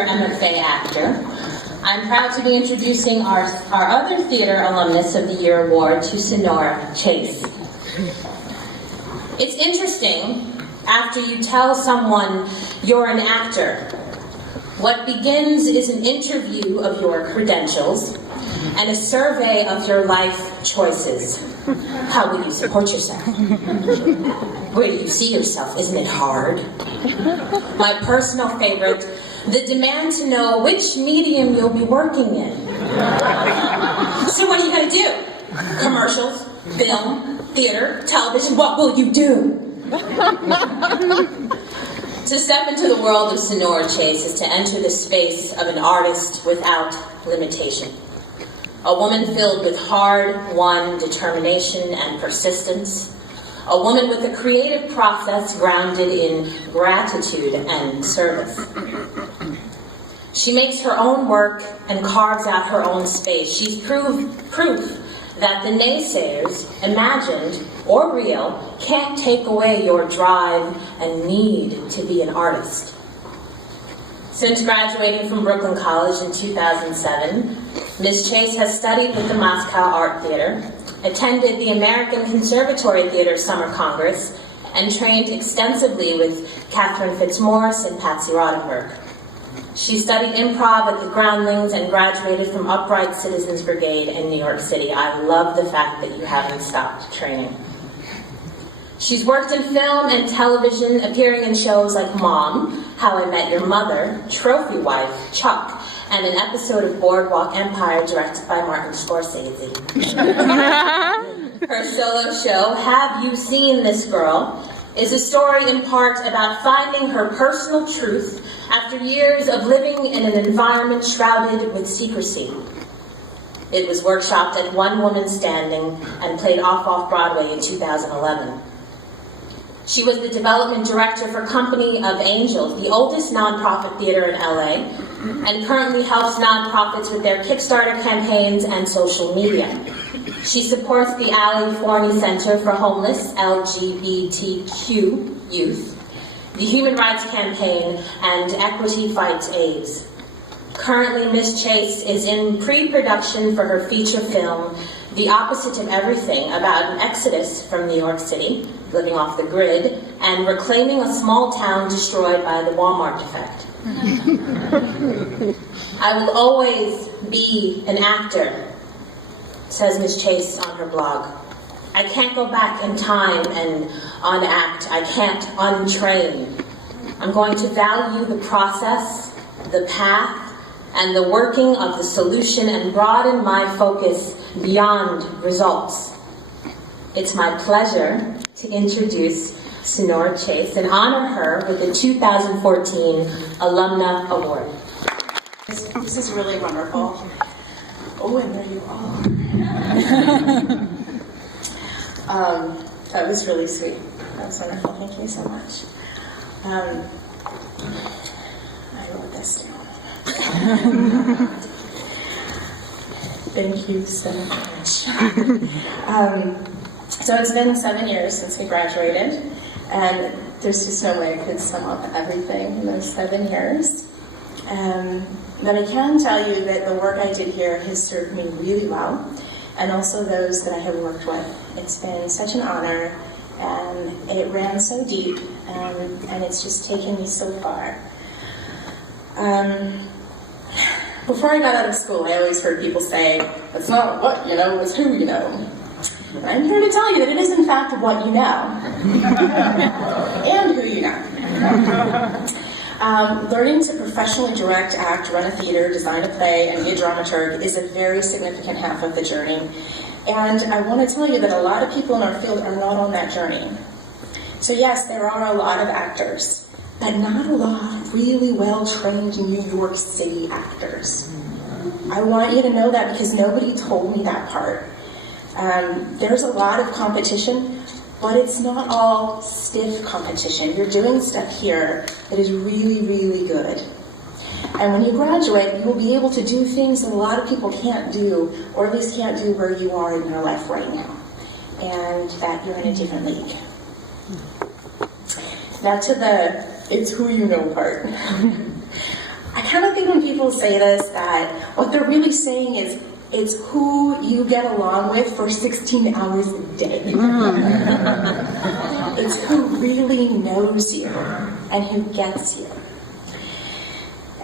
MFA actor. I'm proud to be introducing our other Theater Alumnus of the Year award to Sonora Chase. It's interesting, after you tell someone you're an actor, what begins is an interview of your credentials and a survey of your life choices. How will you support yourself? Where do you see yourself? Isn't it hard? My personal favorite, the demand to know which medium you'll be working in. So what are you going to do? Commercials, film, theater, television, what will you do? To step into the world of Sonora Chase is to enter the space of an artist without limitation. A woman filled with hard-won determination and persistence. A woman with a creative process grounded in gratitude and service. She makes her own work and carves out her own space. She's proof that the naysayers, imagined or real, can't take away your drive and need to be an artist. Since graduating from Brooklyn College in 2007, Ms. Chase has studied with the Moscow Art Theater, attended the American Conservatory Theater Summer Congress, and trained extensively with Catherine Fitzmaurice and Patsy Rodenberg. She studied improv at the Groundlings and graduated from Upright Citizens Brigade in New York City. I love the fact that you haven't stopped training. She's worked in film and television, appearing in shows like Mom, How I Met Your Mother, Trophy Wife, Chuck, and an episode of Boardwalk Empire directed by Martin Scorsese. Her solo show, Have You Seen This Girl?, is a story in part about finding her personal truth after years of living in an environment shrouded with secrecy. It was workshopped at One Woman Standing and played off-Broadway in 2011. She was the development director for Company of Angels, the oldest nonprofit theater in LA, and currently helps nonprofits with their Kickstarter campaigns and social media. She supports the Ali Forney Center for Homeless LGBTQ Youth, the Human Rights Campaign, and Equity Fights AIDS. Currently, Ms. Chase is in pre-production for her feature film, The Opposite of Everything, about an exodus from New York City, living off the grid, and reclaiming a small town destroyed by the Walmart effect. I will always be an actor, says Ms. Chase on her blog. I can't go back in time and unact. I can't untrain. I'm going to value the process, the path, and the working of the solution and broaden my focus beyond results. It's my pleasure to introduce Sonora Chase and honor her with the 2014 Alumna Award. This is really wonderful. Oh, and there you are. That was really sweet. That was wonderful. Thank you so much. I wrote this down. Thank you so much. So it's been 7 years since we graduated, and there's just no way I could sum up everything in those 7 years. But I can tell you that the work I did here has served me really well, and also those that I have worked with. It's been such an honor, and it ran so deep, and it's just taken me so far. Before I got out of school, I always heard people say, it's not what you know, it's who you know. And I'm here to tell you that it is in fact what you know, and who you know. Learning to professionally direct, act, run a theater, design a play, and be a dramaturg is a very significant half of the journey. And I want to tell you that a lot of people in our field are not on that journey. So yes, there are a lot of actors, but not a lot of really well-trained New York City actors. I want you to know that because nobody told me that part. There's a lot of competition, but it's not all stiff competition. You're doing stuff here that is really, really good. And when you graduate, you will be able to do things that a lot of people can't do, or at least can't do where you are in your life right now. And that you're in a different league. Now to the it's who you know part. I kind of think when people say this that what they're really saying is it's who you get along with for 16 hours a day. It's who really knows you and who gets you.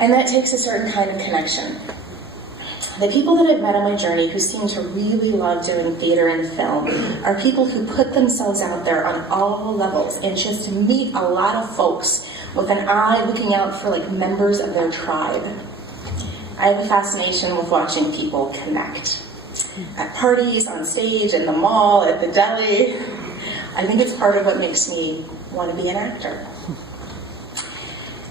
And that takes a certain kind of connection. The people that I've met on my journey who seem to really love doing theater and film are people who put themselves out there on all levels and just meet a lot of folks with an eye looking out for like members of their tribe. I have a fascination with watching people connect. At parties, on stage, in the mall, at the deli. I think it's part of what makes me want to be an actor.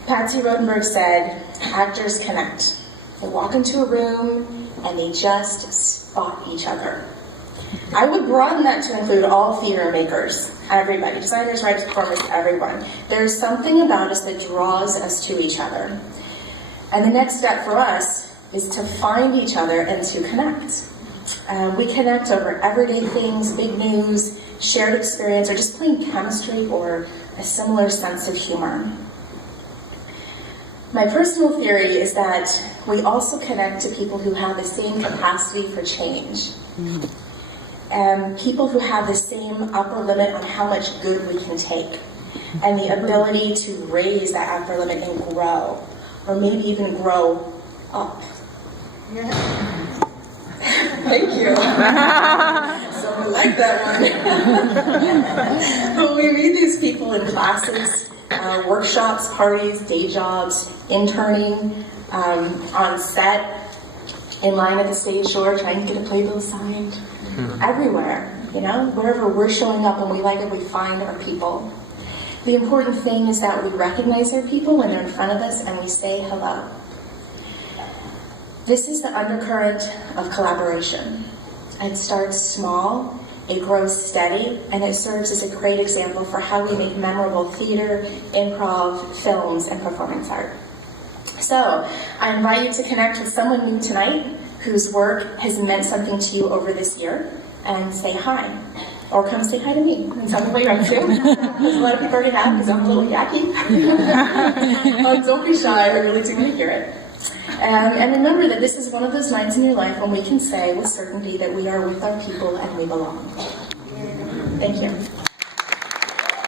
Patsy Rodenberg said, actors connect. They walk into a room and they just spot each other. I would broaden that to include all theater makers, everybody, designers, writers, performers, everyone. There's something about us that draws us to each other. And the next step for us is to find each other and to connect. We connect over everyday things, big news, shared experience, or just plain chemistry or a similar sense of humor. My personal theory is that we also connect to people who have the same capacity for change. People who have the same upper limit on how much good we can take, and the ability to raise that upper limit and grow, or maybe even grow up. Yeah. Thank you. Someone liked that one. But we meet these people in classes, workshops, parties, day jobs, interning, on set, in line at the stage door, trying to get a playbill signed. Everywhere, wherever we're showing up and we like it, we find our people. The important thing is that we recognize our people when they're in front of us and we say hello. This is the undercurrent of collaboration. It starts small, it grows steady, and it serves as a great example for how we make memorable theater, improv, films, and performance art. So, I invite you to connect with someone new tonight whose work has meant something to you over this year, and say hi. Or come say hi to me, and some way right too. Because a lot of people already have, because I'm a little yucky. Don't be shy, I really do want to hear it. And remember that this is one of those nights in your life when we can say with certainty that we are with our people and we belong. Thank you.